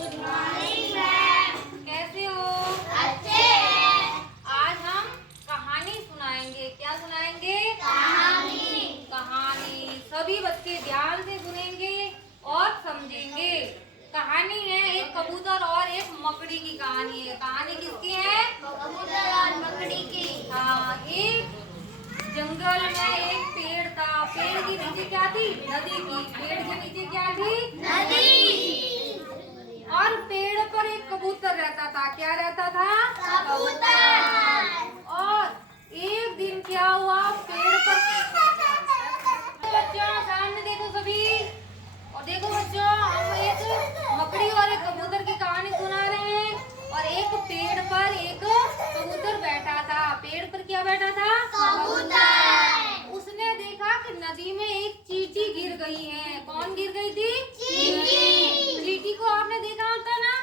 Good morning ma'am. कैसे हो? अच्छे हैं। आज हम कहानी सुनाएंगे। क्या सुनाएंगे? कहानी। कहानी सभी बच्चे ध्यान से सुनेंगे और समझेंगे। कहानी है एक कबूतर और एक मकड़ी की कहानी है। कहानी किसकी है? कबूतर और मकड़ी की। हाँ, एक जंगल में एक पेड़ था। पेड़ के नीचे क्या थी? नदी थी। पेड़ के नीचे क्या थी? नदी। और पेड़ पर एक कबूतर रहता था। क्या रहता था? कबूतर। और एक दिन क्या हुआ, पेड़ पर बच्चों सामने देखो सभी, और देखो बच्चों, हम एक मकड़ी और एक कबूतर की कहानी सुना रहे हैं। और एक पेड़ पर एक कबूतर बैठा था। पेड़ पर क्या बैठा था? कबूतर। उसने देखा कि नदी में एक चींटी गिर गई है। कौन गिर गई थी? चींटी। चींटी को आपने देखा होता ना?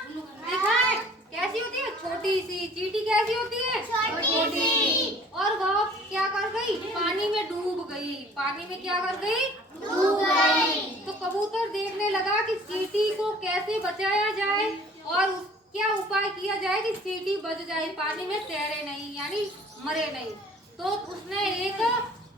देखा है? कैसी होती है? छोटी सी। चींटी कैसी होती है? छोटी सी। और वह क्या कर गई? पानी में डूब गई। पानी में क्या कर गई? डूब गई। तो कबूतर देखने लगा कि चींटी को कैसे बचाया जाए और क्या उपाय किया जाए कि चींटी बच जाए, पानी में तैरे नहीं, यानी मरे नहीं। तो उसने एक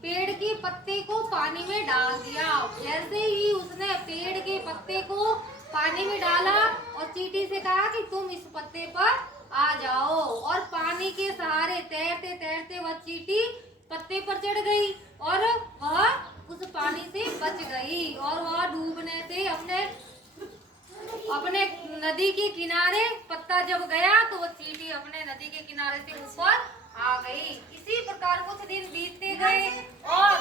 पेड़ के पत्ते को पानी में डाल दिया। जैसे ही उसने पेड़ के पत्ते को पानी में डाला और चींटी से कहा कि तुम इस पत्ते पर आ जाओ, और पानी के सहारे तैरते तैरते वह चींटी पत्ते पर चढ़ गई और वह उस पानी से बच गई। और वह डूबने से अपने अपने नदी के किनारे, पत्ता जब गया तो वो चींटी अपने नदी के किनारे से ऊपर आ गई। इसी प्रकार कुछ दिन बीतते गए और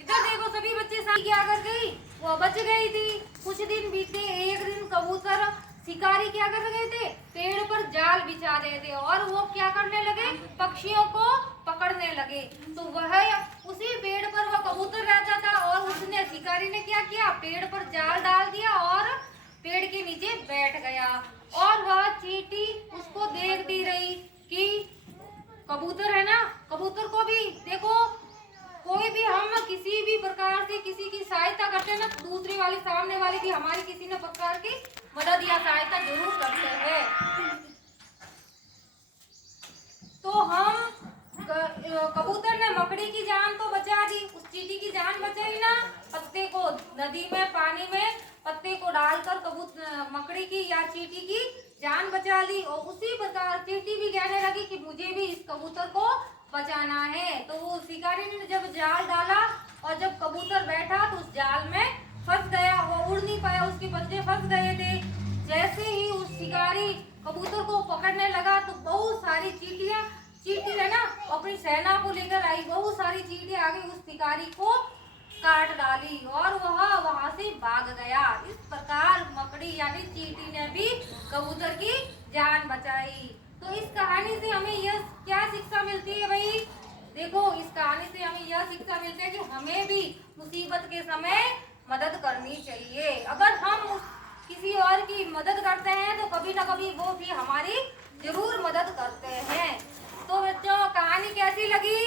इधर देखो सभी बच्चे, क्या कर गई? वो बच गई थी। कुछ दिन बीते, एक दिन कबूतर शिकारी क्या कर रहे थे? पेड़ पर जाल बिछा रहे थे और वो क्या करने लगे? पक्षियों को पकड़ने लगे। तो वह उसी पेड़ पर वह कबूतर रहता था और उसने, शिकारी ने क्या किया? पेड़ पर जाल डाल दिया और पेड़ के नीचे बैठ गया। और वह चींटी उसको देखती रही कि कबूतर है ना, कबूतर को भी देखो, कोई भी हम किसी भी प्रकार से किसी की सहायता करते हैं ना, दूसरे वाले सामने वाले की हमारी किसी न प्रकार की मदद या सहायता जरूर करते हैं। तो हम कबूतर ने मकड़ी की जान तो बचा दी, उस चींटी की जान बचाई ना। पत्ते को नदी में, पानी में पत्ते को डालकर कबूतर, मकड़ी की या चींटी की जान बचा ली। और उसी प्रकार चींटी भी कहने लगी कि मुझे भी इस कबूतर को बचाना है। तो वो शिकारी ने जब जाल डाला और जब कबूतर बैठा तो उस जाल में फंस गया। वो उड़ नहीं पाया, उसके पंजे फंस गए थे। जैसे ही उस शिकारी कबूतर को पकड़ने लगा तो बहुत सारी चींटी है ना, अपनी सेना को लेकर आई। बहुत सारी चींटियां आ गई, उस शिकारी को काट डाली और वह वहां से भाग गया। इस प्रकार मकड़ी यानी चींटी ने भी कबूतर की जान बचाई। तो इस कहानी से हमें यह क्या शिक्षा मिलती है भाई? देखो, इस कहानी से हमें यह शिक्षा मिलती है कि हमें भी मुसीबत के समय मदद करनी चाहिए। अगर हम किसी और की मदद करते हैं तो कभी ना कभी वो भी हमारी जरूर मदद करते हैं। तो बच्चों, कहानी कैसी लगी?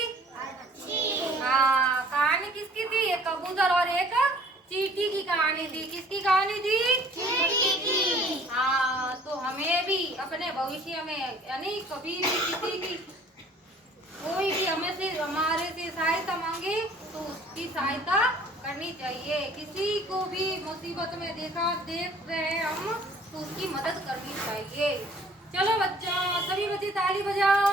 हाँ, कहानी किसकी थी? एक कबूतर और एक चींटी की कहानी थी। किसकी कहानी थी? चींटी की। हाँ, तो हमें भी अपने भविष्य में, यानी कभी भी किसी की, कोई भी हमारे से सहायता मांगे तो उसकी सहायता करनी चाहिए। किसी को भी मुसीबत में देख रहे हैं हम तो उसकी मदद करनी चाहिए। चलो बच्चों, सभी बच्चे ताली बजाओ।